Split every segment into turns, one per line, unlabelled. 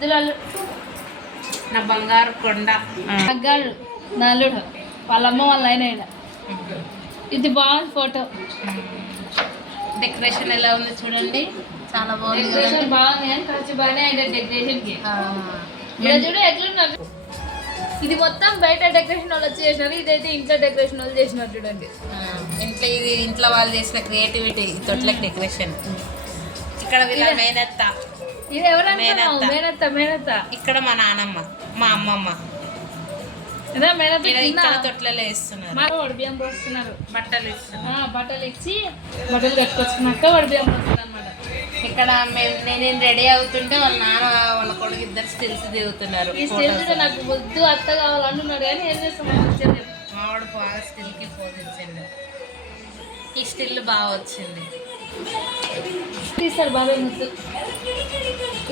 ముద్దులాలు
నా బంగారు కొండ.
తగ్గాడు నల్లుడు వాళ్ళ అమ్మ వాళ్ళ ఆయన. ఇది బాగుంది ఫోటో.
డెకరేషన్ ఎలా ఉంది చూడండి. చాలా బాగుంది
డెకరేషన్ బాగుంది కానీ ఖర్చు బాగానే అయితే డెకరేషన్కి.
ఆ,
ఇక్కడ చూడు ఎట్లున్నారు. ఇది మొత్తం బయట డెకరేషన్ వాళ్ళు వచ్చి చేసినారు. ఇదైతే ఇంట్లో డెకరేషన్ వాళ్ళు చేసినారు చూడండి.
ఇంట్లో ఇది ఇంట్లో వాళ్ళు చేసిన క్రియేటివిటీ తొట్లకి డెకరేషన్ ఇక్కడ వీళ్ళ మేనత్త.
ఇది ఎవరు
మేనత్త.
మేనత్త మేనత్త.
ఇక్కడ మా నానమ్మ మా అమ్మమ్మ. తొట్లలో వేస్తున్నారు.
మా వాడు బియ్యం పోస్తున్నారు.
బట్టలు
బట్టలు ఇచ్చి బట్టలు కట్టుకొచ్చుకున్నాక వాడు బియ్యం పోస్తుంది అనమాట
ఇక్కడ మేము నేను రెడీ అవుతుంటే వాళ్ళ నాన్న వాళ్ళ కొడుకు ఇద్దరు స్టిల్స్ దిగుతున్నారు
ఈ నాకు వద్దు అత్త కావాలంటున్నాడు కానీ ఏం చేస్తాం.
మావాడు బాగా స్టిల్కి పోదించిండు ఈ స్టిల్ బాగా వచ్చింది.
తీస్తారు బాబాయ్ ముద్దు.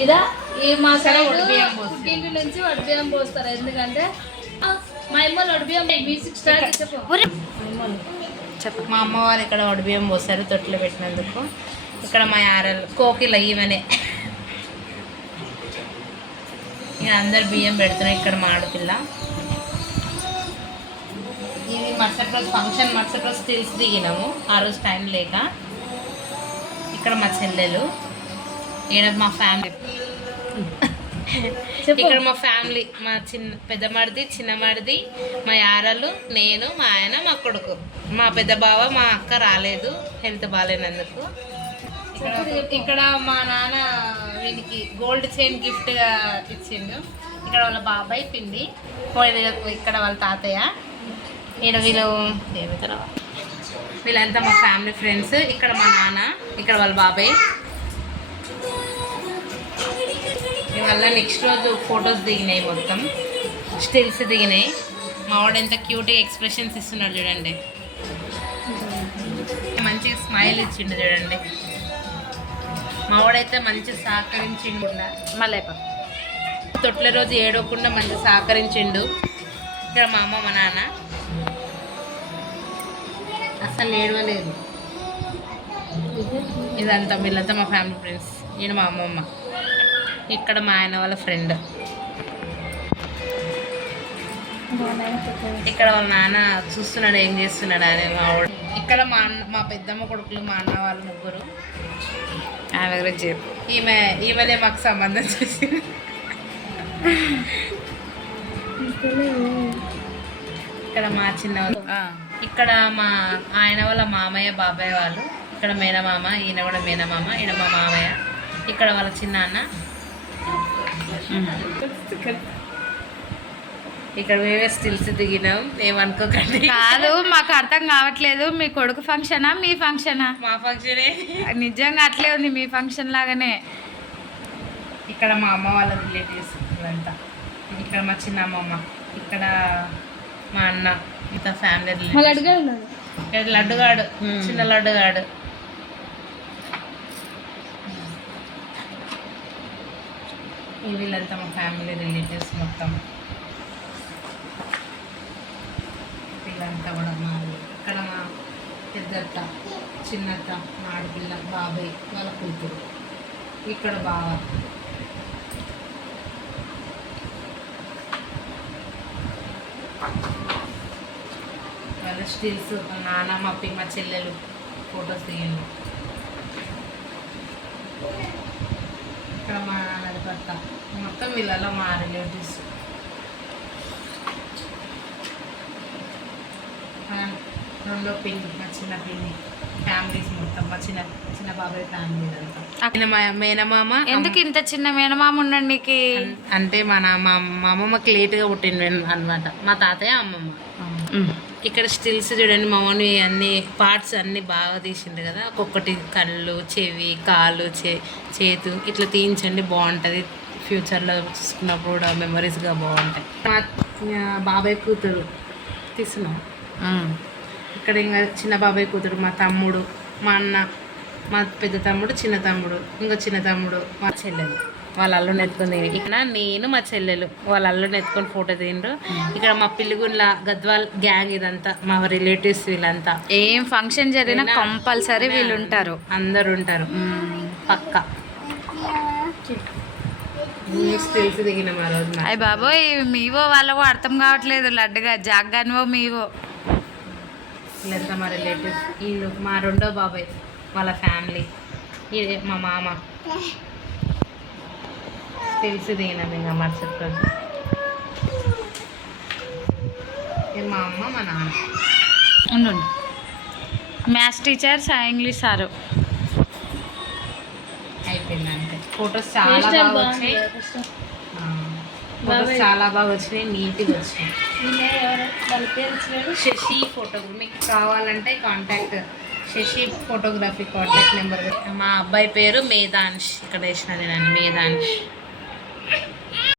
ఇదా ఈ మా సైడ్
వడిబియ్యం పోస్తారు.
పుట్టింటి నుంచి వడిబియ్యం పోస్తారు. ఎందుకంటే మా అమ్మ వడిబియ్యం మ్యూజిక్ స్టార్ట్ చెప్పు.
చెప్పు. మా అమ్మ వాళ్ళు ఇక్కడ వడిబియ్యం పోసారు తొట్లు పెట్టినందుకు. ఇక్కడ మా యారలు కోకిల ఈమెనే. ఇక అందరు బియ్యం పెడుతున్నాయి ఇక్కడ మా ఆడపిల్ల. ఇది మరుసటి రోజు ఫంక్షన్ మరుసటి రోజు తెలిసి దిగినాము. ఆ రోజు టైం లేక. ఇక్కడ మా చెల్లెలు ఈడ మా ఫ్యామిలీ. ఇక్కడ మా ఫ్యామిలీ మా చిన్న పెద్ద మడిది చిన్న మడిది మా యారలు నేను మా ఆయన మా కొడుకు. మా పెద్ద బావ మా అక్క రాలేదు హెల్త్ బాగాలేనందుకు ఇక్కడ ఇక్కడ మా నాన్న వీనికి గోల్డ్ చైన్ గిఫ్ట్గా ఇచ్చిండు. ఇక్కడ వాళ్ళ బాబాయ్ పిండి. వీళ్ళ- ఇక్కడ వాళ్ళ తాతయ్య. ఈడ వీళ్ళు వీళ్ళంతా మా ఫ్యామిలీ ఫ్రెండ్స్ ఇక్కడ మా నాన్న ఇక్కడ వాళ్ళ బాబాయ్. ఇవల్ల నెక్స్ట్ రోజు ఫొటోస్ దిగినాయి మొత్తం. స్టిల్స్ దిగినాయి. మా వాడు ఎంత క్యూట్గా ఎక్స్ప్రెషన్స్ ఇస్తున్నాడు చూడండి. మంచిగా స్మైల్ ఇచ్చిండు చూడండి. మా వాడైతే మంచిగా సహకరించిండు.
మళ్ళీ
తొట్ల రోజు ఏడవకుండా మంచిగా సహకరించిండు. ఇక్కడ మా అమ్మ మా నాన్న. అసలు ఏడవలేదు. ఇదంతా వీళ్ళంతా మా ఫ్యామిలీ ఫ్రెండ్స్ ఈయన మా అమ్మమ్మ. ఇక్కడ మా ఆయన వాళ్ళ ఫ్రెండ్ ఇక్కడ వాళ్ళ నాన్న చూస్తున్నాడు ఏం చేస్తున్నాడు అని మా ఇక్కడ మా అన్న మా పెద్దమ్మ కొడుకులు మా అన్న వాళ్ళు ముగ్గురు.
ఆమె గురించి చెప్పు.
ఈమె ఈమెనే మాకు సంబంధం చూసి ఇక్కడ మా చిన్న వాళ్ళు. ఇక్కడ మా ఆయన వాళ్ళ మామయ్య బాబాయ్ వాళ్ళు. ఇక్కడ మేనమామ ఈయన కూడా మేనమామ ఈయన మా మామయ్య. ఇక్కడ వాళ్ళ చిన్న అన్న ఇక్కడ మేమే స్టిల్స్ దిగినాం. ఏమనుకోకండి
కాదు మాకు అర్థం కావట్లేదు. మీ కొడుకు ఫంక్షనా మీ ఫంక్షనా?
మా ఫంక్షనే.
నిజంగా అట్లే ఉంది మీ ఫంక్షన్ లాగానే.
ఇక్కడ మా అమ్మ వాళ్ళ రిలేటివ్స్ ఇక్కడ మా చిన్న అమ్మమ్మ ఇక్కడ మా అన్న ఇంత ఫ్యామిలీ ఇక్కడ లడ్డుగాడు చిన్న లడ్డుగాడు. ఈ వీళ్ళంతా మా ఫ్యామిలీ రిలేటివ్స్ మొత్తం. వీళ్ళంతా కూడా మా ఇక్కడ మా పెద్దత్త చిన్నత్త మా ఆడపిల్ల బాబాయ్ వాళ్ళ కూతురు. ఇక్కడ బావ. స్టిల్స్ నాన్న మా పిమ్మ చెల్లెలు ఫొటోస్ దిగింది ఇక్కడ మా నాన్నది భర్త. మొత్తం వీళ్ళలో మా రిలేటివ్స్. రెండో పిండి మా చిన్న పిండి ఫ్యామిలీస్ మొత్తం మా చిన్న చిన్న బాబాయ్ ఫ్యామిలీ అంతా. ఆయన మా మేనమామ
ఎందుకు ఇంత చిన్న మేనమామ ఉండండి నీకు?
అంటే మన మా మా అమ్మమ్మకి లేట్గా పుట్టిండు అనమాట మా తాతయ్య అమ్మమ్మ. ఇక్కడ స్టిల్స్ చూడండి మా మమ్మీ అన్ని పార్ట్స్ అన్ని బాగా తీసిండు కదా. ఒక్కొక్కటి కళ్ళు చెవి కాలు చే చేతు ఇట్లా తీయించండి బాగుంటుంది. ఫ్యూచర్లో చూసుకున్నప్పుడు కూడా మెమరీస్గా బాగుంటాయి. బాబాయ్ కూతురు. తీసుకున్నాం ఇక్కడ ఇంకా చిన్న బాబాయ్ కూతురు మా తమ్ముడు మా అన్న మా పెద్ద తమ్ముడు చిన్న తమ్ముడు ఇంకా చిన్న తమ్ముడు మా చెల్లెలు. వాళ్ళ అల్లుని ఎత్తుకొని ఇక్కడ నేను మా చెల్లెలు వాళ్ళ అల్లుని ఎత్తుకొని ఫోటో తీయండ్రు. ఇక్కడ మా పిల్లిగుండ్ల గద్వాల్ గ్యాంగ్ ఇదంతా మా రిలేటివ్స్ వీళ్ళంతా.
ఏం ఫంక్షన్ జరిగినా కంపల్సరీ వీళ్ళు ఉంటారు
అందరు ఉంటారు. పక్క.
అయ్య బాబోయ్ మీవో వాళ్ళవో అర్థం కావట్లేదు లడ్డుగా జాగ్గానివో మీవో.
లేదా మా రిలేటివ్స్ వీళ్ళు మా రెండో బాబాయ్ వాళ్ళ ఫ్యామిలీ ఇది మా మామ. స్టిల్స్ దిగినాం ఇంకా మరుసటి రోజు. ఇది మా అమ్మ మా నాన్న.
ఉండు మ్యాథ్స్ టీచర్ ఇంగ్లీష్ సారు.
అయిపోయింది అంతే ఫొటోస్ చాలా బాగా వచ్చాయి. ఫొటోస్ చాలా బాగా వచ్చినాయి నీట్గా వచ్చినాయి. శశి ఫోటో మీకు కావాలంటే contact Shashi photography contact number మా అబ్బాయి పేరు మేధాంష్ ఇక్కడ వేసిన నేను మేధాంష్